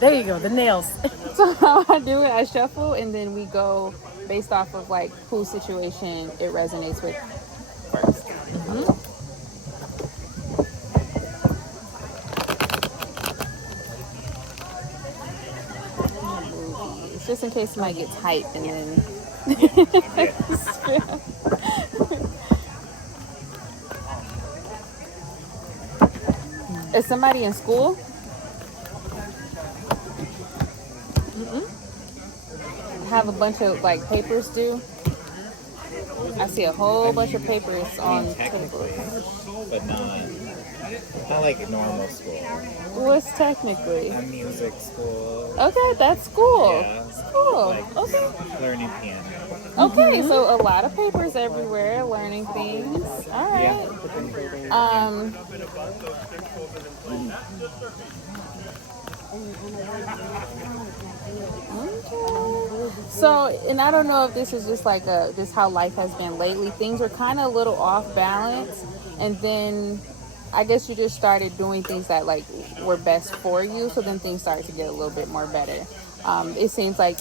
There you go, the nails. So how I do it, I shuffle, and then we go based off of like whose situation it resonates with first. Movies, just in case somebody gets hype and then. Is somebody in school? Have a bunch of like papers due? I see a whole bunch of papers on technically, tables. but not like normal school. What's technically? A music school. Okay, that's school. Yeah. Cool. Like Okay. learning piano. Okay, so a lot of papers everywhere, learning things. All right. Okay. So, and I don't know if this is just like just how life has been lately. Things were kind of a little off balance, and then I guess you just started doing things that like were best for you. So then things started to get a little bit more better. It seems like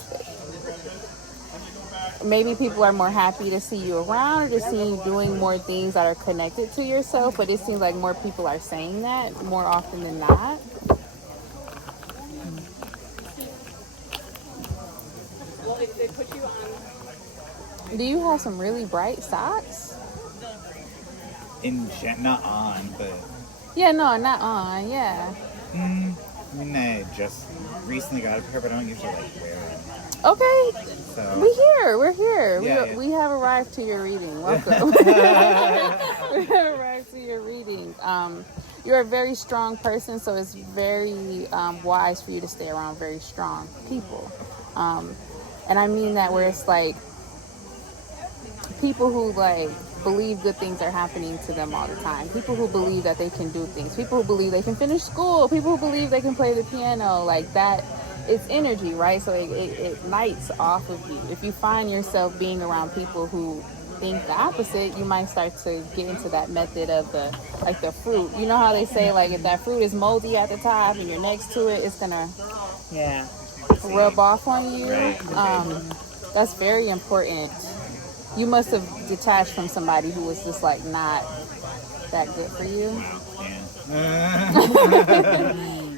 maybe people are more happy to see you around or just see you doing more things that are connected to yourself. But it seems like more people are saying that more often than not. Well, if they put you on. Do you have some really bright socks? Not on, but Yeah, no, not on. Yeah. I mean, I just recently got a pair, but I don't usually like wear them. Okay. So We're here. Yeah, We have arrived to your reading. Welcome. We have arrived to your reading. You're a very strong person, so it's very wise for you to stay around very strong people. And I mean that where it's like people who like believe good things are happening to them all the time. People who believe that they can do things. People who believe they can finish school. People who believe they can play the piano. Like that, it's energy, right? So it lights off of you. If you find yourself being around people who think the opposite, you might start to get into that method of the fruit. You know how they say like if that fruit is moldy at the top and you're next to it, it's gonna rub off on you. That's very important. You must have detached from somebody who was just like not that good for you.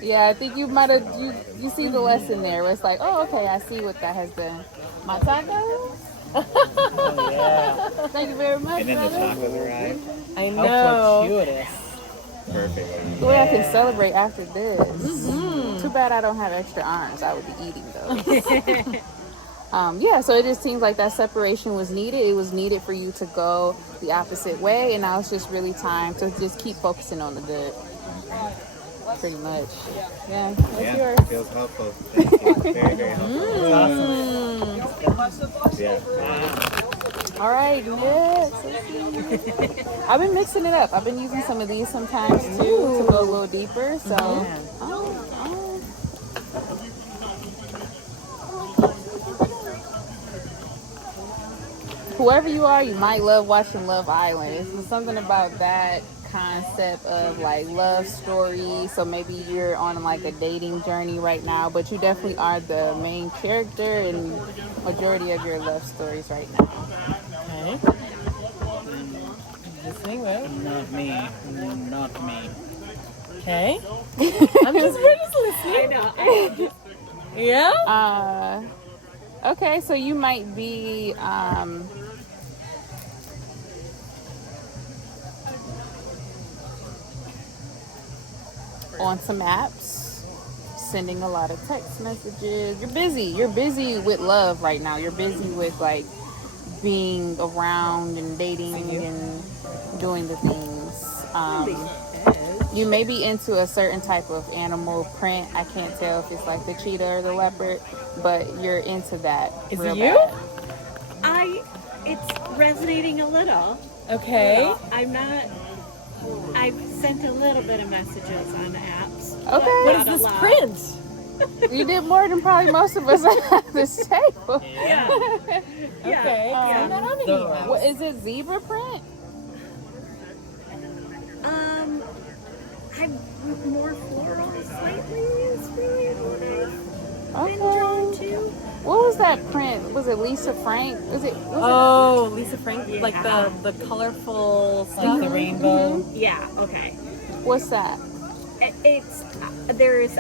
Yeah, I think you might have you see the lesson there where it's like, oh, okay, I see what that has been. My tacos? Oh, yeah. Thank you very much. And then the brother. tacos arrive. I How know. fortuitous. Perfect. The way I can celebrate after this. Too bad I don't have extra arms. I would be eating those. Yeah, so it just seems like that separation was needed. It was needed for you to go the opposite way, and now it's just really time to just keep focusing on the good. Pretty much. Yeah, that's yours. Feels helpful. Thank you. Very, very helpful. Awesome. Yeah. All right, next. I've been mixing it up. I've been using some of these sometimes too to go a little deeper. So, whoever you are, you might love watching Love Island. It's something about that concept of like love story. So maybe you're on like a dating journey right now, but you definitely are the main character in majority of your love stories right now. Okay. Listening well. Not me. Not me. Okay. we're just listening. I know. Yeah? Okay, so you might be on some apps, sending a lot of text messages. You're busy. You're busy with love right now. You're busy with like being around and dating and doing the things. You may be into a certain type of animal print. I can't tell if it's like the cheetah or the leopard, but you're into that. Is real it you? bad. It's resonating a little. Okay. I'm not. I've sent a little bit of messages on apps. Okay. What is this print? You did more than probably most of us at this table. Yeah. Okay. Yeah. I'm not on any So- apps. What is it? Zebra print? I'm more floral slightly. Is really what I've been drawn Okay. to. What was that print? Was it Lisa Frank? Was it? Oh, Lisa Frank, like Yeah. the colorful stuff. Like the rainbow. Yeah, okay. What's that? It's there's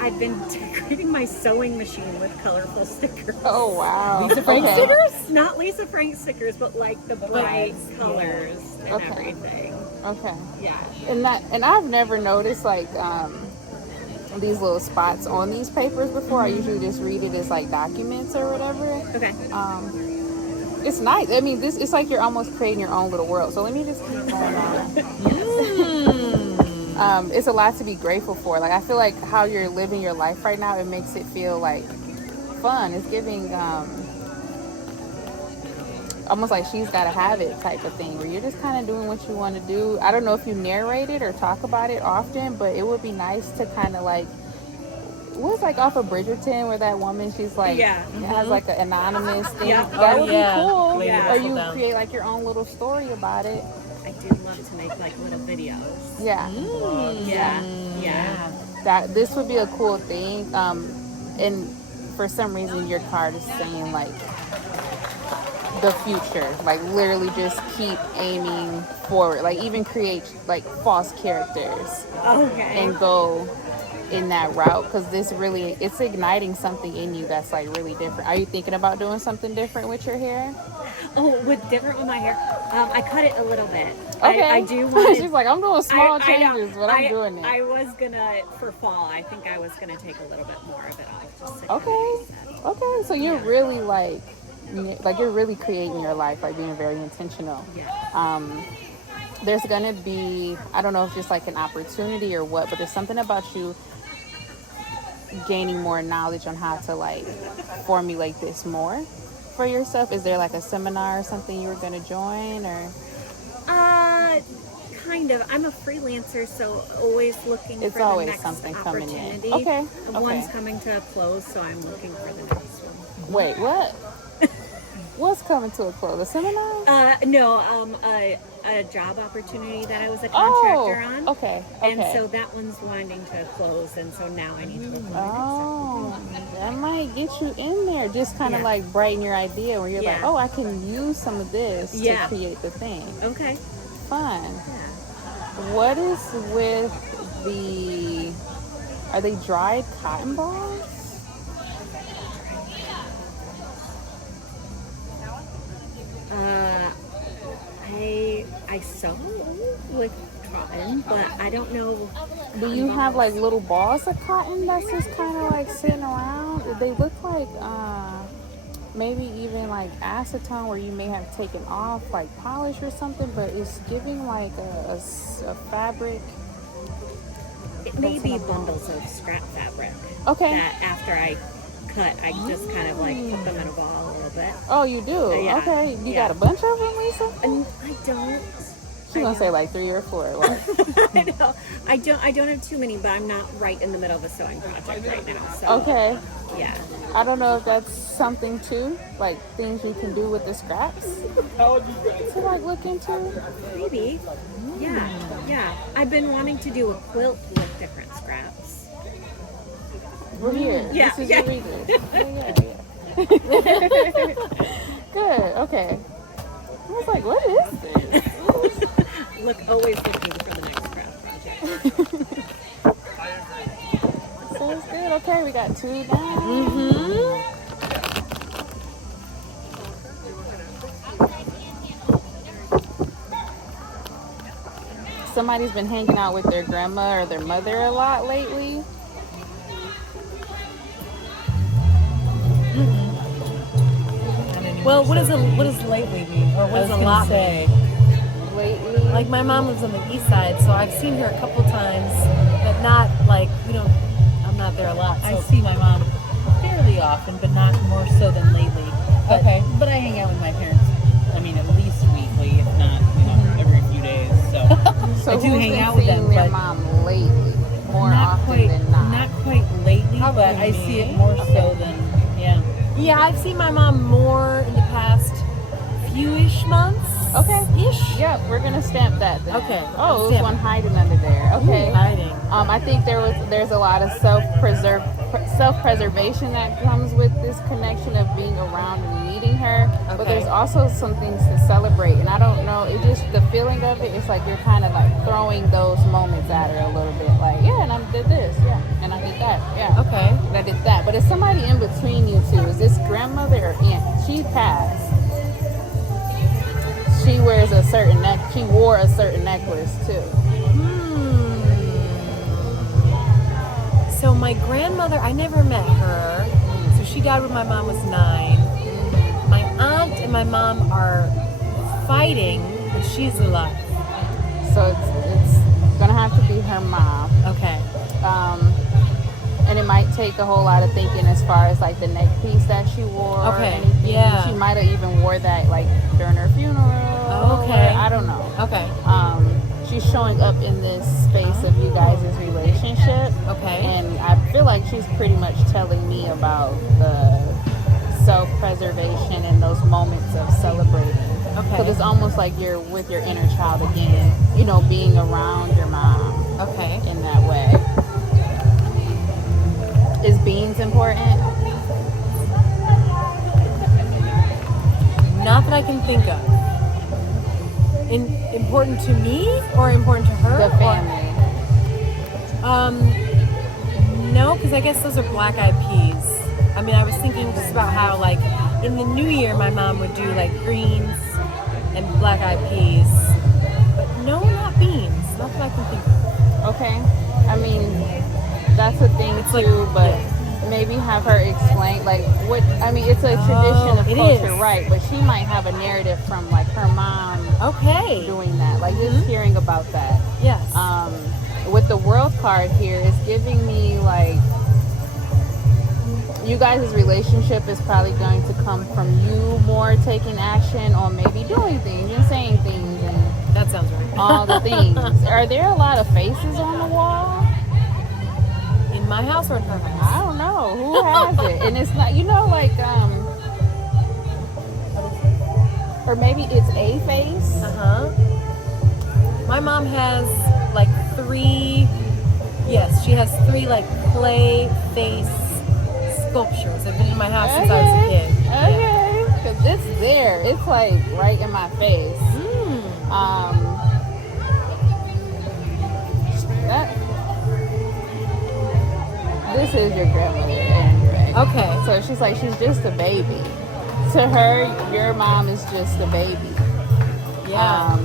I've been decorating my sewing machine with colorful stickers. Oh wow. Lisa Frank Okay. stickers? Not Lisa Frank stickers, but like the bright colors and Okay. everything. Okay. Yeah. And I've never noticed like these little spots on these papers before. I usually just read it as like documents or whatever. Okay. It's nice. I mean, it's like you're almost creating your own little world. So let me just keep going on. It's a lot to be grateful for. Like I feel like how you're living your life right now, it makes it feel like fun. It's giving almost like she's got to have it type of thing, where you're just kind of doing what you want to do. I don't know if you narrate it or talk about it often, but it would be nice to kind of like, what's like off of Bridgerton where that woman, she's like, Yeah. has like an anonymous thing. Yeah. That would yeah. be cool. Lady Yeah. Or you Whistledown. create like your own little story about it. I do love to make like little videos. Yeah. Yeah. Yeah. That this would be a cool thing. And for some reason your card is saying like the future, like literally just keep aiming forward, like even create like false characters Okay. and go in that route, because this really, it's igniting something in you that's like really different. Are you thinking about doing something different with your hair? Oh, with different with my hair. I cut it a little bit. Okay. I do want She's like, I'm doing small I know. changes, but I'm doing it. I was gonna for fall. I think I was gonna take a little bit more of it off. Just to Okay. Okay, so you're really like you're really creating your life, like being very intentional. Yeah. There's gonna be, I don't know if just like an opportunity or what, but there's something about you gaining more knowledge on how to like formulate this more for yourself. Is there like a seminar or something you were gonna join, or? Kind of. I'm a freelancer, so always looking It's for always the next something coming in. opportunity. Okay, One's okay. coming to a close, so I'm looking for the next one. Wait, what? What's coming to a close? A seminar? No, a job opportunity that I was a contractor on. Okay. And so that one's winding to a close, and so now I need to look for the next Oh, that might get you in there. Just kind of Yeah. like brighten your idea where you're like, Yeah. oh, I can use some of this Yeah. to create the thing. Okay. Fun. Yeah. What is with are they dried cotton balls? I sew with cotton, but I don't know. Do you have like little balls of cotton that's just kind of like sitting around? They look like maybe even like acetone where you may have taken off like polish or something, but it's giving like a fabric. It may be bundles of scrap fabric. Okay. That after I cut, I just kind of like put them in a ball a little bit. Oh, you do? Yeah. Okay. You Yeah. got a bunch of them, Lisa? And I don't. She's gonna say like 3 or 4. Like, I know. I don't have too many, but I'm not right in the middle of a sewing project right now. So okay. yeah. I don't know if that's something too, like things you can do with the scraps to like look into. Maybe. Yeah. Yeah. I've been wanting to do a quilt with different scraps. We're here. Yeah, This is yeah. your reason. Yeah. Good. Okay. I was like, what is this? Always looking for the next craft project. So it's good. Okay, we got 2 down. Somebody's been hanging out with their grandma or their mother a lot lately. Well, what does lately mean, or what does a lot mean? Lately, Like my mom lives on the east side, so I've seen her a couple times, but not like I'm not there a lot. I So. see my mom fairly often, but not more so than lately. But, Okay. But I hang out with my parents, I mean, at least weekly, if not, every few days. So, so I do who's hang been out with seeing them, their but mom lately more not often quite, than not? not quite lately, but Probably I see it me. more so than, yeah. Yeah, I've seen my mom more in the past few-ish months. Okay. Ish. Yep, we're gonna stamp that then. Okay, Oh, there's stamp one it. hiding under there. Okay. Ooh, hiding. I think there's a lot of self-preservation that comes with this connection of being around and meeting her. But Okay. there's also some things to celebrate, and I don't know. It just the feeling of it. It's like you're kind of like throwing those moments at her a little bit. Like, yeah, and I did this, yeah, and I did that, yeah. Okay. And I did that. But it's somebody in between you two. Is this grandmother or aunt? She passed. She wears a certain neck. She wore a certain necklace too. So my grandmother, I never met her. So she died when my mom was 9. My aunt and my mom are fighting, but she's alive. So it's gonna have to be her mom. Okay. And it might take a whole lot of thinking as far as like the neck piece that she wore. Or Okay, anything. yeah. She might have even wore that like during her funeral. Okay. Or I don't know. Okay. She's showing up in this space of you guys' relationship. Okay. And I feel like she's pretty much telling me about the self-preservation and those moments of celebrating. Okay. So it's almost like you're with your inner child again, you know, being around your mom Okay. in that way. Is beans important? Not that I can think of. Important to me or important to her? The family. No, because I guess those are black eyed peas. I mean, I was thinking just about how, like, in the new year, my mom would do like greens and black eyed peas. But no, not beans. Not that I can think of. Okay. I mean, that's a thing It's too, like- but yeah. maybe have her explain, like, what, I mean, it's a tradition of it culture, is. right? But she might have a narrative from, like, her mom Okay. doing that. Like, just hearing about that. Yes. With the world card here, it's giving me, like, you guys' relationship is probably going to come from you more taking action on maybe doing things and saying things and That sounds right. all the things. Are there a lot of faces on the wall? In my house or in her I house? don't know. Who has it? And it's not, you know, like, or maybe it's a face. Uh-huh. My mom has like 3, yes, she has 3 like clay face sculptures. I've been in my house since I was a kid. Yeah. Okay. Because it's there. It's like right in my face. That, this is your grandmother, Andrea. Okay. So she's like, she's just a baby. To her, your mom is just a baby. Yeah.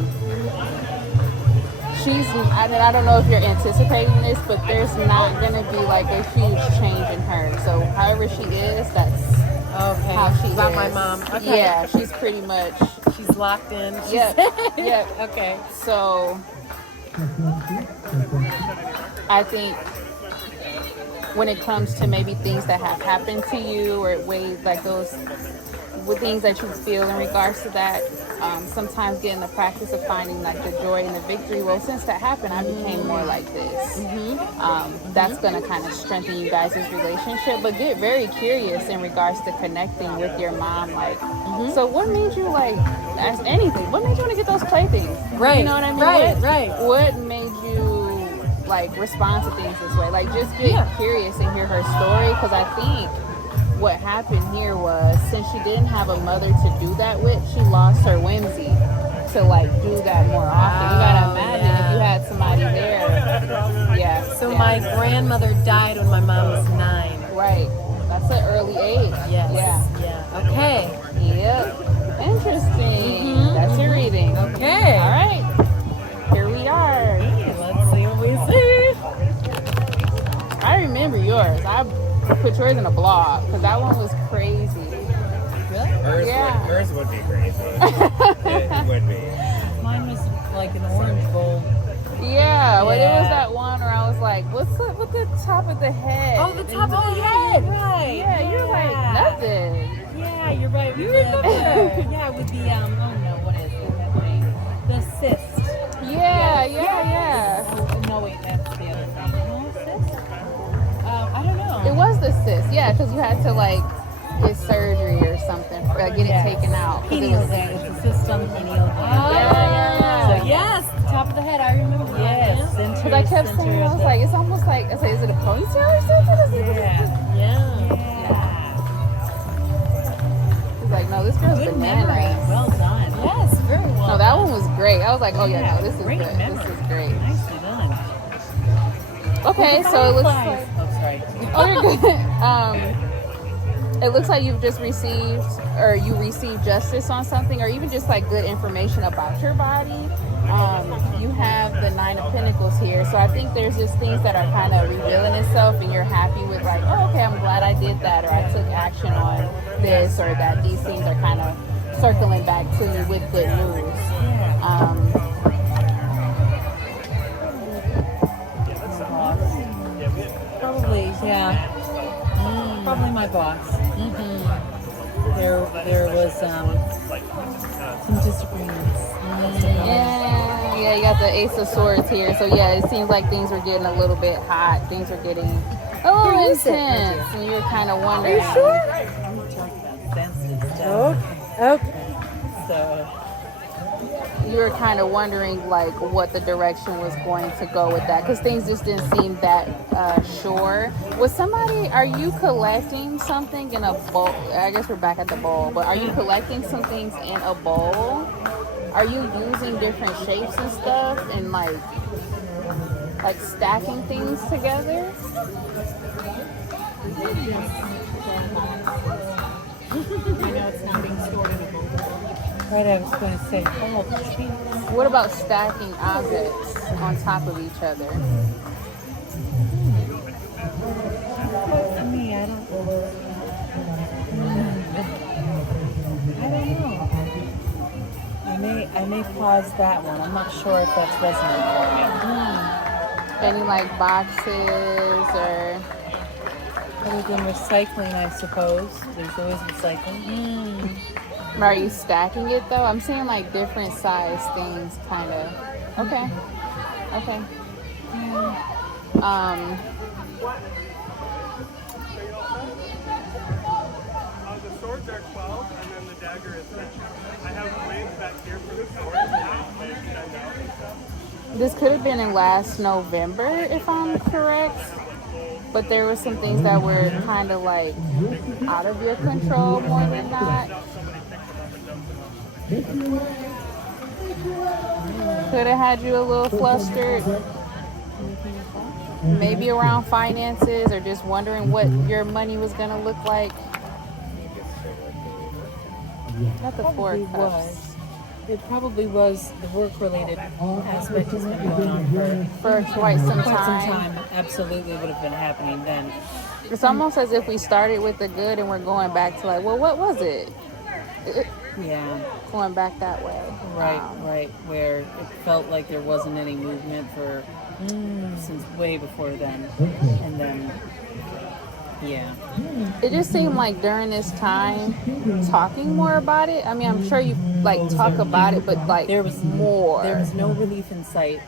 I don't know if you're anticipating this, but there's not going to be like a huge change in her. So however she is, that's Okay. how she About is. my mom. Okay. Yeah, she's pretty much, She's locked in. yep, yep. Okay. So I think when it comes to maybe things that have happened to you or ways like those with things that you feel in regards to that, sometimes get in the practice of finding like the joy and the victory. Well, since that happened, I became more like this. That's going to kind of strengthen you guys' relationship, but get very curious in regards to connecting with your mom. Like, so what made you like, ask anything, what made you want to get those playthings? Right. You know what I mean? Right, What- right. What made you like respond to things this way? Like, just get Yeah. curious and hear her story, because I think what happened here was, since she didn't have a mother to do that with, she lost her whimsy to like do that more often. You gotta Oh, imagine yeah. if you had somebody there. Yeah. So yeah. my grandmother died when my mom was 9. Right. That's an early age. Yes. Yeah. Yeah. Okay. Yep. Interesting. That's your reading. Okay. All right. Here we are. Let's see what we see. I remember yours. I put yours in a blog because that one was crazy. Hers, Yeah. hers would be crazy. It would be. Mine was like an orange bowl. Yeah, but it was Yeah. that one where I was like, what's up with the top of the head? Oh, the top of the head. Right. Yeah, you're like, nothing. Yeah, you're right. You remember? Yeah, with the oh no, what is it? That thing? The cyst. Yeah, yeah. Oh, no, wait, that's the other thing. No cyst. I don't know. It was the cyst, yeah, because you had to like, get surgery or something, or get it taken out. 'Cause it Pineal was- gland. It's a cyst on the pineal gland. Yeah. So yes, top of the head. I remember. Yes. That. Because I kept saying, I was like, it's almost like, I said, is it a ponytail or something? Is it- Yeah. Yeah. He's like, no, this girl's Good memory. bananas. Well done. Yes, very well. No, that one was great. I was like, oh yeah, Yeah, no, this is great good. memory. This is great. Nicely done. Okay, so it looks like, Oh, sorry. oh, you're good. It looks like you've just received, or you received justice on something, or even just like good information about your body. You have the Nine of Pentacles here, so I think there's just things that are kind of revealing itself, and you're happy with like, oh, okay, I'm glad I did that, or I took action on this, or that these things are kind of circling back to me with good news. Probably, yeah. Probably my boss. There was some disagreements. Yeah, you got the Ace of Swords here. So yeah, it seems like things were getting a little bit hot. Things were getting a little Here, use it, intense, and you're kind of wondering. Are you sure? I'm talking about sensitive stuff. Okay. So, You were kind of wondering like what the direction was going to go with that, because things just didn't seem that sure. Was somebody? Are you collecting something in a bowl? I guess we're back at the bowl, but are you collecting some things in a bowl? Are you using different shapes and stuff and like stacking things together? I know it's not being stored in a bowl. Right, I was going to say, oh, geez. What about stacking objects on top of each other? For me, I don't know. I may pause that one. I'm not sure if that's resonant for me. Any like boxes or Other than recycling, I suppose. There's always recycling. are you stacking it though? I'm seeing like different size things kind of. Okay. Okay. The swords are 12 and then the dagger is 10. I have blades back here for the swords. This could have been in last November if I'm correct. But there were some things that were kind of like out of your control more than not. Could have had you a little flustered. Maybe around finances or just wondering what your money was going to look like. Not the Four of Cups. It probably was the work-related aspect has been going on For quite some quite some time. time. Absolutely would have been happening then. It's almost as if we started with the good and we're going back to like, well, what was it? Yeah, Going back that way. right. Where it felt like there wasn't any movement for since way before then, and then yeah. It just seemed like during this time, talking more about it. I mean, I'm sure you like talk about it, but like There was more. There was no relief in sight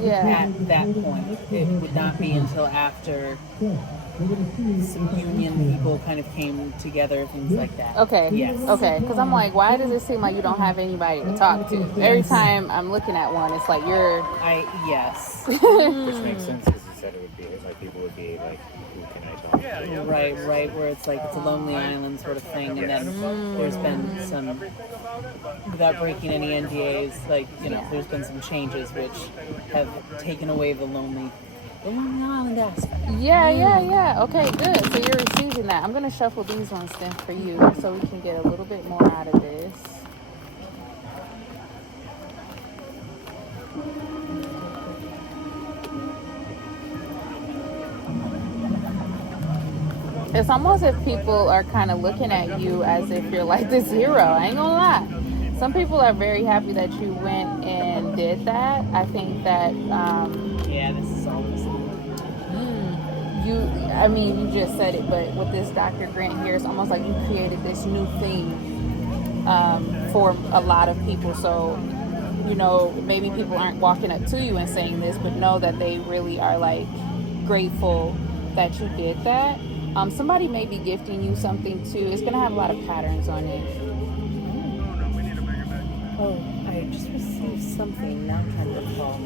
Yeah. at that point. It would not be until after some union people kind of came together, things like that. Okay. Yes. Okay. Because I'm like, why does it seem like you don't have anybody to talk to? Every time I'm looking at one, it's like you're. Yes. Which makes sense because you said it would be like people would be like, who can I talk to? Right, where it's like it's a lonely island sort of thing, and then there's been some, without breaking any NDAs, like, you know, there's been some changes which have taken away the lonely island aspect. Yeah. Okay, good. So you're receiving that. I'm gonna shuffle these ones then for you, so we can get a little bit more out of this. It's almost if people are kind of looking at you as if you're like this hero. I ain't gonna lie. Some people are very happy that you went and did that. I think that yeah, this is all you just said it, but with this Dr. Grant here, it's almost like you created this new thing for a lot of people. So, you know, maybe people aren't walking up to you and saying this, but know that they really are like grateful that you did that. Somebody may be gifting you something too. It's gonna have a lot of patterns on it. Oh no, we need to bring her back. Oh, I just received something. Now I'm trying to recall.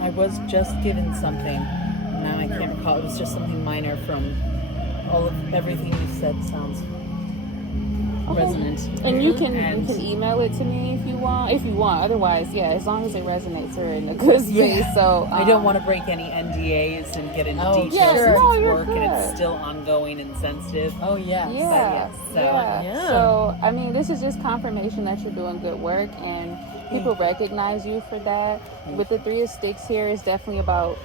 I was just given something. Now I can't recall. It was just something minor from everything you said sounds resonant. And you can email it to me if you want. Otherwise, yeah, as long as it resonates, we're in a good space. So I don't want to break any NDAs and get into details yes, since no, it's you're work and it's good. still ongoing and sensitive. Oh yeah. Yeah, So, yeah. So, I mean, this is just confirmation that you're doing good work and people recognize you for that. With the Three of Sticks here, it's definitely about,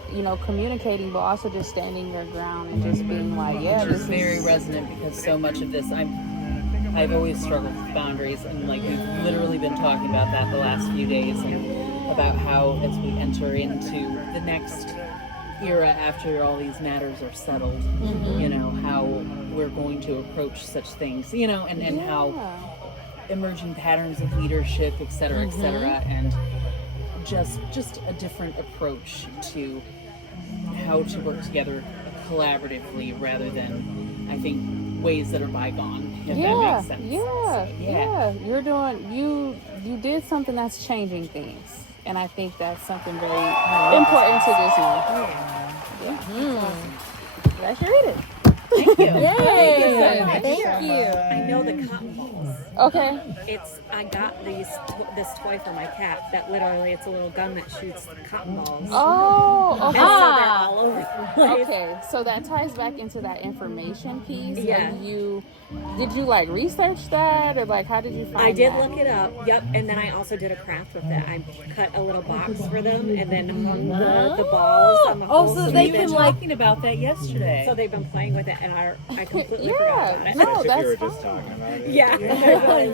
communicating, but also just standing your ground and just being like, yeah, Which this is very is resonant because so much of this, I've always struggled with boundaries, and like we've literally been talking about that the last few days, and about how as we enter into the next era after all these matters are settled, how we're going to approach such things, and how emerging patterns of leadership, et cetera, and just a different approach to how to work together collaboratively rather than, I think, ways that are bygone, if that makes sense. Yeah. You're doing, you did something that's changing things. And I think that's something very important to this now. Yeah. I should read it. Thank you. Yay! much. Thank you. I know the cotton balls. Okay. I got this toy for my cat that literally it's a little gun that shoots cotton balls. Oh, And okay. so they're all over the place. Okay, so that ties back into that information piece. Yeah. And did you like research that, or like how did you find I did that? look it up, yep, and then I also did a craft with it. I cut a little box for them and then hung the balls on the Oh, hole. so We they were can talking about that yesterday. So they've been playing with it, and I completely forgot Yeah, about it. no, As if that's we were fine. just talking about it. Yeah. Yeah. I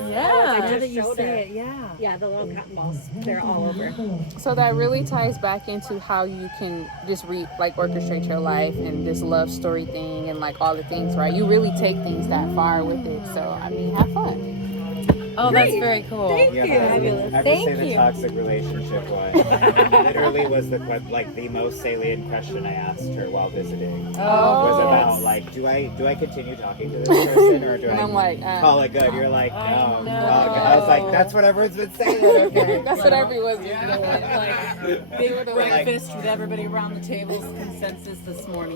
Now just that you showed say her. it, yeah. Yeah, the little cotton balls. They're all over. So that really ties back into how you can just orchestrate your life and this love story thing and like all the things, right? You really take things that far with it. So I mean, have fun. Oh, that's very cool. Thank Yeah, you. I would say Thank the you. toxic relationship one literally was the most salient question I asked her while visiting. Was about like, do I continue talking to this person or do And I I'm like, call it good? You're like, no. I know. I was like, that's what everyone's been saying. Okay. That's what everyone's doing. Like big breakfast with everybody around the table's consensus this morning.